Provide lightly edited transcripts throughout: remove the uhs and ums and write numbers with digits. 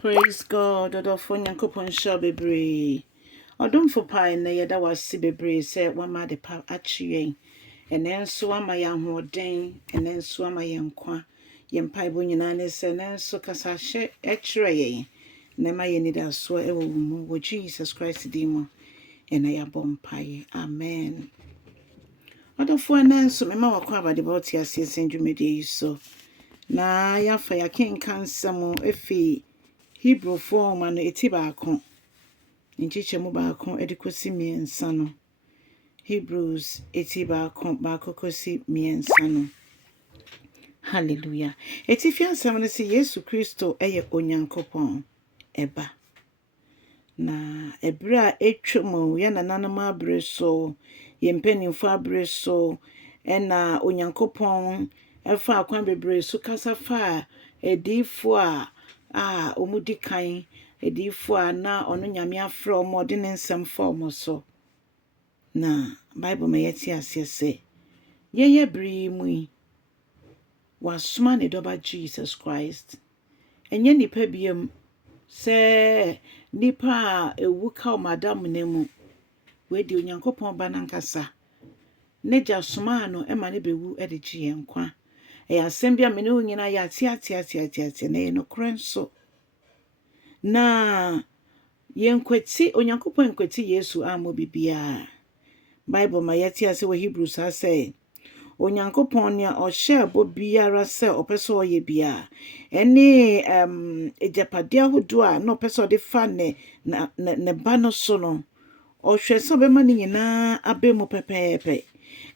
Praise God, Odofo Onyankopɔn Sha bebree. Odomfo pai na yɛda wase bebree sɛ wama de pa akye yɛn. Ɛnɛ nso ama yɛn ahoɔden, ɛnɛ nso ama yɛn nkwa. Yɛn mpaebɔ nyinaa ne sɛ ɛnɛ nso kasa hyɛ ɛkyerɛ yɛn. Na ma yɛn nidasoɔ ɛwɔ wo mu wɔ Jesus Christ din mu. Ɛna yɛabɔ mpaeɛ. Amen. Odofo ɛnɛ nso mema Akwaaba de ba ɔte aseɛ sɛ dwumadie yi so. Na yɛafa yɛakenka nsɛm efi Hebrew form and eti baako. Nchiche mu baako edikosi miensa no. Hebrews eti baako kosi miensa no. Hallelujah. Eti fiansam no se Yesu Kristo eye Onyankopɔn Ba. Na ebra etwemo ya nananam abre so, ye mpanimfo abre so, na Onyankopɔn ɛfa akwan bebre so kasa fa edifo a omudi kan edifo a na ono nyame afrɛ omo de ne nsɛm fa omo so. Na Bible ma yɛte ase sɛ yɛyɛ bere mu yi wasoma ne dɔba Jesus Christ. Enye nipa biam sɛ nipa a ewu ka madam ne mu we di Onyankopɔn Ba nankasa ne gya soma no ema ne bewu de gye yɛn kwa. Asɛm bia me ne wo nyina yɛ ate na yɛ no krenso. Na yenkwati Onyankopɔn nkwati Yesu amo bibia. Bible ma yɛte ase wɔ Hebrews sɛ Onyankopɔn ne ɔhyɛ bo biara sɛ ɔpɛsɛ ɔyɛ bia. Ɛne ejapade ahodo a na ɔpɛsɛ ɔde fa ne ba no so no. Ɔhwɛ sɛ ɔbɛma ne nyinaa abemu pɛpɛɛpɛ.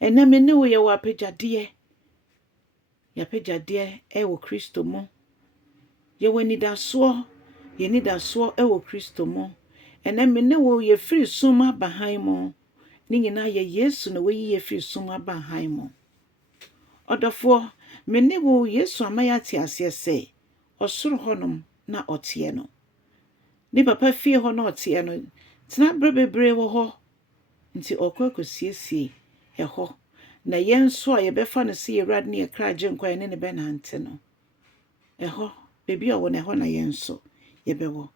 Ɛna me ne wo yɛ wɔ apagyadeɛ. Yapagyadeɛ ɛwɔ Kristo mu. Yɛwɔ nidasoɔ. Yɛ nidasoɔ ɛwɔ Kristo mu. Ɛna me ne wo yɛ firi sum aba han mu. Ne nyinaa yɛ Yesu na wɔyi yɛ firi sum aba han mu. Ɔdɔfoɔ, me ne wo Yesu ama yɛate aseɛ sɛ ɔsoro hɔnom na ɔteɛ no. Ne papa fie hɔ na ɔteɛ no. Tena bre bebree wɔ hɔ. Nti ɔkɔ akosiesie ɛhɔ. Na yɛn so a yɛbɛfa no sɛ yɛwrade ne yɛkra gye nkwa ne bɛnante no. Ɛhɔ, bebi a wɔ na ɛhɔ na yɛn so yɛbɛwɔ.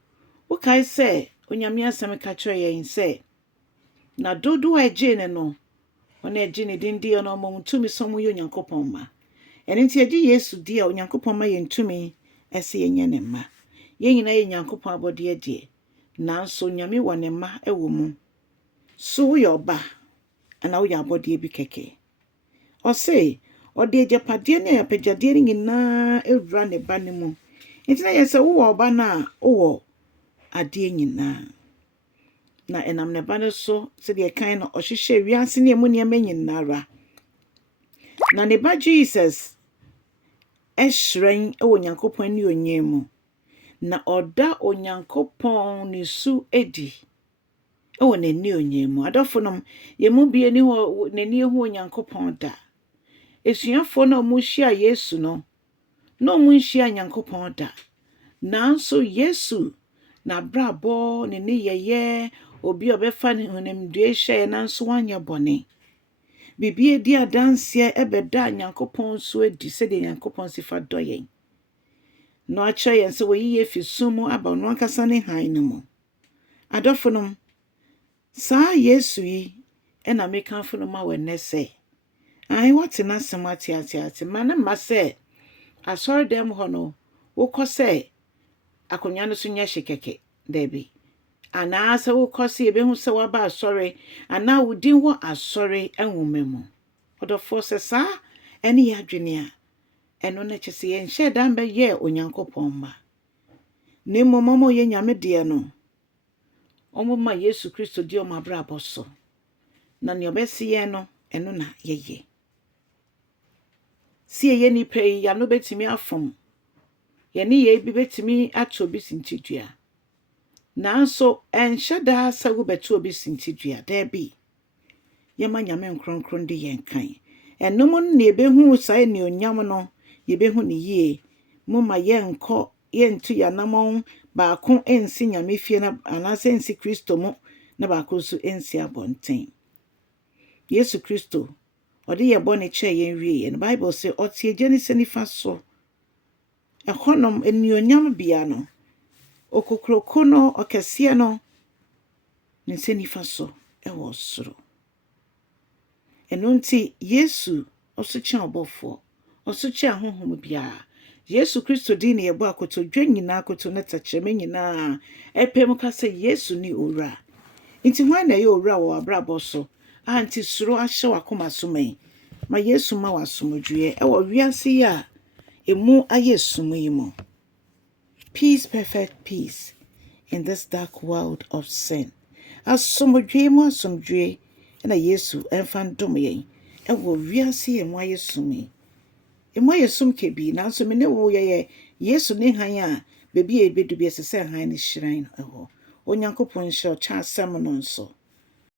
Wokae sɛ onyame asɛm ka kyerɛ yɛn sɛ na dodo a ɛgye ne no ɔna ɛgye ne din di ɔna ɔmɔ ntumi sɛ ɔmo yɛ Onyankopɔn ma. Ɛno nti ɛgye Yesu di a Onyankopɔn ma yɛn ntumi ɛsɛ yɛnyɛ ne ma. Yɛn nyinaa yɛ Onyankopɔn abɔdeɛ deɛ. Nanso nyame wɔ ne ma ɛwɔ mu. So woyɛ ɔba ana woyɛ abɔdeɛ bi kɛkɛ. Ɔse ɔde agyapadeɛ ne apagyadeɛ ne nyinaa ewura ne ba ne mu. Nti na yɛsɛ wowɔ ɔba na wowɔ adeɛ nyinaa. Na enam ne ba no so sɛ deɛ kan no ɔhyehyɛ wiase ne mu nneɛma nyinara. Na ne ba Jesus ɛhyerɛn ɛwɔ Onyankopɔn ne onyam mu. Na ɔda Onyankopɔn ne su edi ɛwɔ n'ani onyam mu. Adɔfo nom yɛmu bie ne hɔ n'ani hu Onyankopɔn da. Esuafo na ɔmo hyia Yesu no na ɔmo hyia Onyankopɔn da. Nanso Yesu na brabɔ ne yɛyɛ obi ɔbɛfa ne honamdue hyɛ nanso wanyɛ bɔne. Bibie di adanseɛ ɛbɛda Onyankopɔn so adi sɛ de Onyankopɔn sifa dɔ yɛn. Na akyerɛ yɛn sɛ wɔyi yɛ fi sum mu aba no ankasa ne han no mu. Adɔfo nom saa Yesu yi ɛna mekamfo no ma wɔ nnɛ sɛ ai wɔte n'asɛm ate ma na ma sɛ asɔredɛm hɔ no wokɔ sɛ akonya no so nyɛ hye kɛkɛ dabi. Ana sɛ wokɔ sɛ yɛbɛhu sɛ waba asɔre ana wodin wɔ asɔre anwoma mu. Ɔdɔfoɔ sɛ saa ɛne yɛ adwene a ɛno na kyɛ sɛ yɛnhyɛ dan bɛyɛ Onyankopɔn ma. Ne mmom ɔmo yɛ nyame deɛ no ɔmo ma Yesu Kristo di ɔmo abrabɔ so. Na ne ɔbɛsi yɛn no ɛno na yɛyɛ. Si yɛ nipa yi ya no betimi afom. Yɛne yɛ bi betimi ato bi sintidua. Nanso ɛnhyɛ daa sɛ wobɛto obi sintidua dabi. Yɛma nyame nkronkron de yɛn kan. Ɛnom no na yɛbɛhu saa ne onyam no yɛbɛhu ne yie. Mo ma yɛnkɔ yɛntu yanamɔn baako ensi nyame fie na anase ensi Kristo mu na baako so ensi abɔnten. Yesu Kristo ɔde yɛ bɔne kyɛ yɛn wie. The Bible say ɔte agya ne sɛ nifa so. Ɛhɔnom enuonyam bia no Okokroko no okɛseɛ no ne nsa nifa so ɛwɔ soro. Ɛno nti Yesu ɔso kyɛn ɔbɔfoɔ, ɔso kyɛn honhom biara. Yesu Kristo din ne yɛbɔ akotodwe nyinaa koto ne tɛkyerɛmɛ nyinaa ɛpɛm ka sɛ Yesu ne owura. Nti hwan na ɛyɛ owura wɔ abrabɔ so a nti suro ahyɛ wakoma so man. Ma Yesu ma wasomdwie ɛwɔ wiase yi a emu ayɛ sum yi mu. Peace, perfect peace in this dark world of sin. Asomdwie mu asomdwie na Yesu ɛmfa ndom yɛn ɛwɔ wiase yi emu ayɛ sum yi. Emu ayɛ sum kebi nanso me ne wo yɛ Yesu ne han a bebi a ebedu bi ɛsɛ sɛ han ne hyerɛn ɛhɔ. Onyankopɔn hyɛ ɔkyɛ asɛm no nso